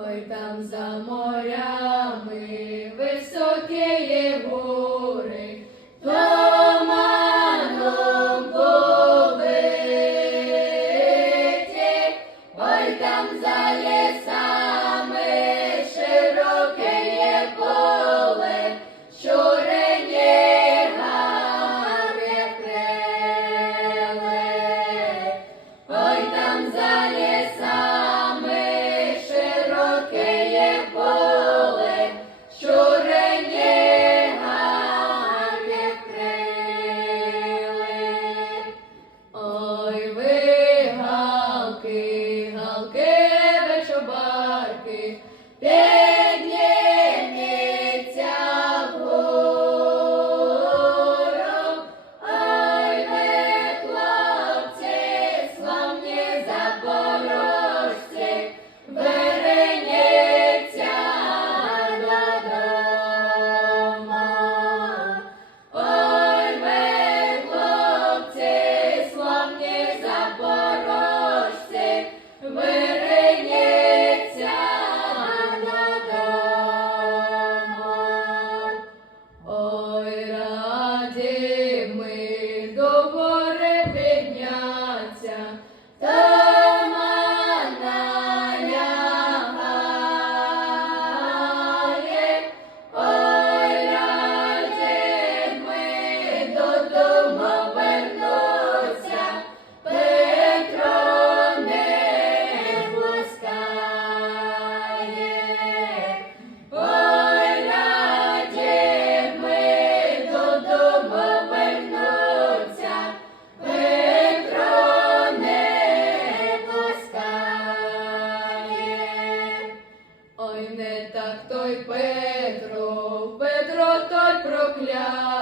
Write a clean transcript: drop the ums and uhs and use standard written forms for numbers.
Ой, там за морями високі є гори, туманом повиті. Ой, там за лісами широке є поле, щурені гари крили. Ой, там за лісами широке є поле, щурені гари крили. Ой, ви галки, галки, ви чубарки, підніміться вгору. Ой, ви хлопці, славні запорожці, верніться додому. Ой, ви хлопці, славні запорожці, верніться додому. Ой, раді ми до гори підняться, туман налягає. Ой, раді ми додому вернуться, Петро не пускає. Ой, раді ми додому вернуться, Петро не пускає. Ой, не так той Петро, Петро той проклятий.